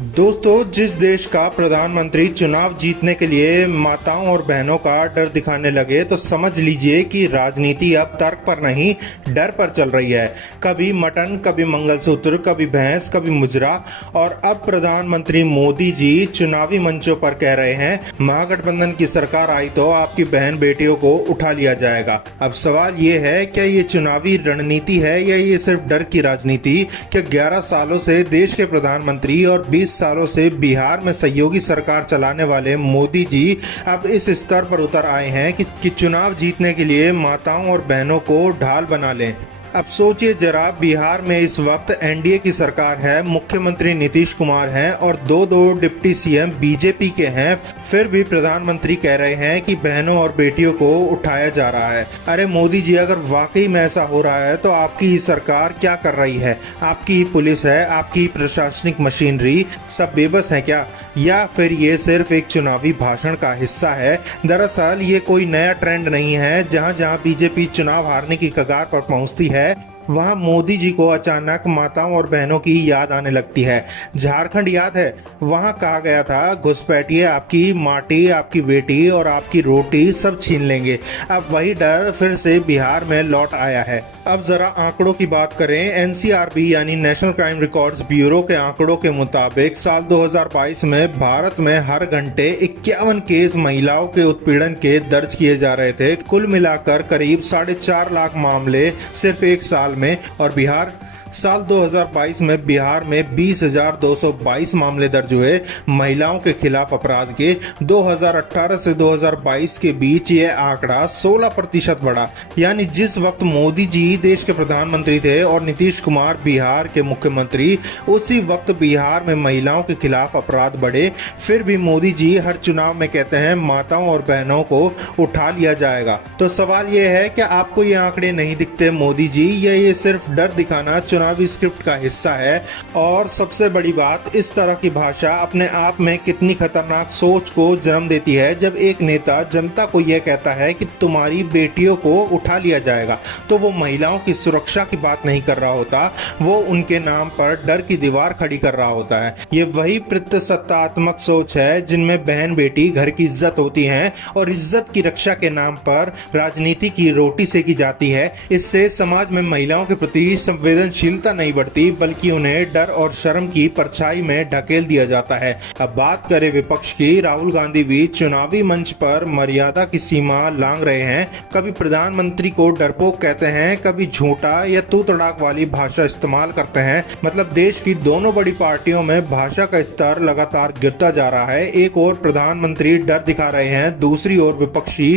दोस्तों, जिस देश का प्रधानमंत्री चुनाव जीतने के लिए माताओं और बहनों का डर दिखाने लगे तो समझ लीजिए कि राजनीति अब तर्क पर नहीं डर पर चल रही है। कभी मटन, कभी मंगलसूत्र, कभी भैंस, कभी मुजरा और अब प्रधानमंत्री मोदी जी चुनावी मंचों पर कह रहे हैं महागठबंधन की सरकार आई तो आपकी बहन बेटियों को उठा लिया जाएगा। अब सवाल ये है, क्या ये चुनावी रणनीति है या ये सिर्फ डर की राजनीति? क्या 11 सालों से देश के प्रधानमंत्री और 20 सालों से बिहार में सहयोगी सरकार चलाने वाले मोदी जी अब इस स्तर पर उतर आए हैं कि चुनाव जीतने के लिए माताओं और बहनों को ढाल बना लें? अब सोचिए जरा, बिहार में इस वक्त एनडीए की सरकार है, मुख्यमंत्री नीतीश कुमार हैं और दो डिप्टी सीएम बीजेपी के हैं, फिर भी प्रधानमंत्री कह रहे हैं कि बहनों और बेटियों को उठाया जा रहा है। अरे मोदी जी, अगर वाकई में ऐसा हो रहा है तो आपकी ही सरकार क्या कर रही है? आपकी ही पुलिस है, आपकी ही प्रशासनिक मशीनरी सब बेबस है क्या? या फिर ये सिर्फ एक चुनावी भाषण का हिस्सा है? दरअसल ये कोई नया ट्रेंड नहीं है। जहां जहां बीजेपी चुनाव हारने की कगार पर पहुंचती है वहां मोदी जी को अचानक माताओं और बहनों की याद आने लगती है। झारखंड याद है, वहां कहा गया था घुसपैठिए, आपकी माटी, आपकी बेटी और आपकी रोटी सब छीन लेंगे। अब वही डर फिर से बिहार में लौट आया है। अब जरा आंकड़ों की बात करें। एनसीआरबी यानी नेशनल क्राइम रिकॉर्ड्स ब्यूरो के आंकड़ों के मुताबिक साल 2022 में भारत में हर घंटे 51 केस महिलाओं के उत्पीड़न के दर्ज किए जा रहे थे। कुल मिलाकर करीब 4.5 लाख मामले सिर्फ एक साल में। और बिहार साल 2022 में बिहार में 20,222 मामले दर्ज हुए महिलाओं के खिलाफ अपराध के। 2018 से 2022 के बीच ये आंकड़ा 16% बढ़ा। यानी जिस वक्त मोदी जी देश के प्रधानमंत्री थे और नीतीश कुमार बिहार के मुख्यमंत्री, उसी वक्त बिहार में महिलाओं के खिलाफ अपराध बढ़े। फिर भी मोदी जी हर चुनाव में कहते हैं माताओं और बहनों को उठा लिया जाएगा। तो सवाल ये है, क्या आपको ये आंकड़े नहीं दिखते मोदी जी, या ये सिर्फ डर दिखाना चुनावी स्क्रिप्ट का हिस्सा है? और सबसे बड़ी बात, इस तरह की भाषा अपने आप में कितनी खतरनाक सोच को जन्म देती है। जब एक नेता जनता को यह कहता है कि तुम्हारी बेटियों को उठा लिया जाएगा, तो वो महिलाओं की सुरक्षा की बात नहीं कर रहा होता, वो उनके नाम पर डर की दीवार खड़ी कर रहा होता है। ये वही प्रतिसत्तात्मक सोच है जिनमें बहन बेटी घर की इज्जत होती है और इज्जत की रक्षा के नाम पर राजनीति की रोटी सेकी जाती है। इससे समाज में महिलाओं के प्रति संवेदनशील नहीं बढ़ती, बल्कि उन्हें डर और शर्म की परछाई में ढकेल दिया जाता है। अब बात करें विपक्ष की, राहुल गांधी भी चुनावी मंच पर मर्यादा की सीमा लांघ रहे हैं। कभी प्रधानमंत्री को डरपोक कहते हैं, कभी झूठा या तू तड़ाक वाली भाषा इस्तेमाल करते हैं। मतलब देश की दोनों बड़ी पार्टियों में भाषा का स्तर लगातार गिरता जा रहा है। एक ओर प्रधानमंत्री डर दिखा रहे हैं, दूसरी ओर विपक्षी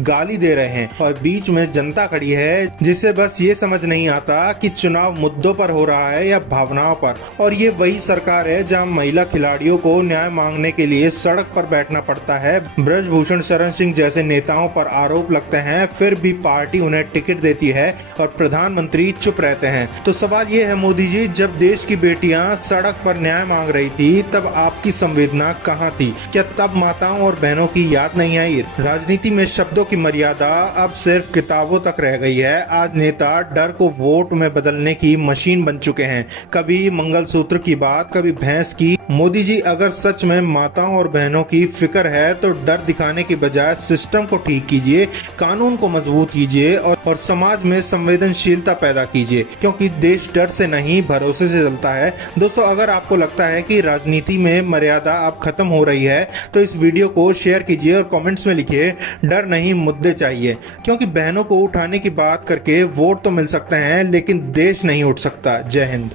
गाली दे रहे हैं और बीच में जनता खड़ी है जिसे बस ये समझ नहीं आता कि चुनाव मुद्दों पर हो रहा है या भावनाओं पर। और ये वही सरकार है जहां महिला खिलाड़ियों को न्याय मांगने के लिए सड़क पर बैठना पड़ता है। ब्रजभूषण शरण सिंह जैसे नेताओं पर आरोप लगते हैं, फिर भी पार्टी उन्हें टिकट देती है और प्रधानमंत्री चुप रहते हैं। तो सवाल ये है मोदी जी, जब देश की बेटियां सड़क पर न्याय मांग रही थी तब आपकी संवेदना कहाँ थी? क्या तब माताओं और बहनों की याद नहीं आई? राजनीति में शब्दों की मर्यादा अब सिर्फ किताबों तक रह गई है। आज नेता डर को वोट में बदलने की मशीन बन चुके हैं। कभी मंगलसूत्र की बात, कभी भैंस की। मोदी जी, अगर सच में माताओं और बहनों की फिक्र है तो डर दिखाने की बजाय सिस्टम को ठीक कीजिए, कानून को मजबूत कीजिए और समाज में संवेदनशीलता पैदा कीजिए, क्योंकि देश डर से नहीं भरोसे से चलता है। दोस्तों, अगर आपको लगता है कि राजनीति में मर्यादा अब खत्म हो रही है तो इस वीडियो को शेयर कीजिए और कमेंट्स में लिखिए डर नहीं मुद्दे चाहिए, क्योंकि बहनों को उठाने की बात करके वोट तो मिल सकते हैं लेकिन देश नहीं उठ सकता। जय हिंद।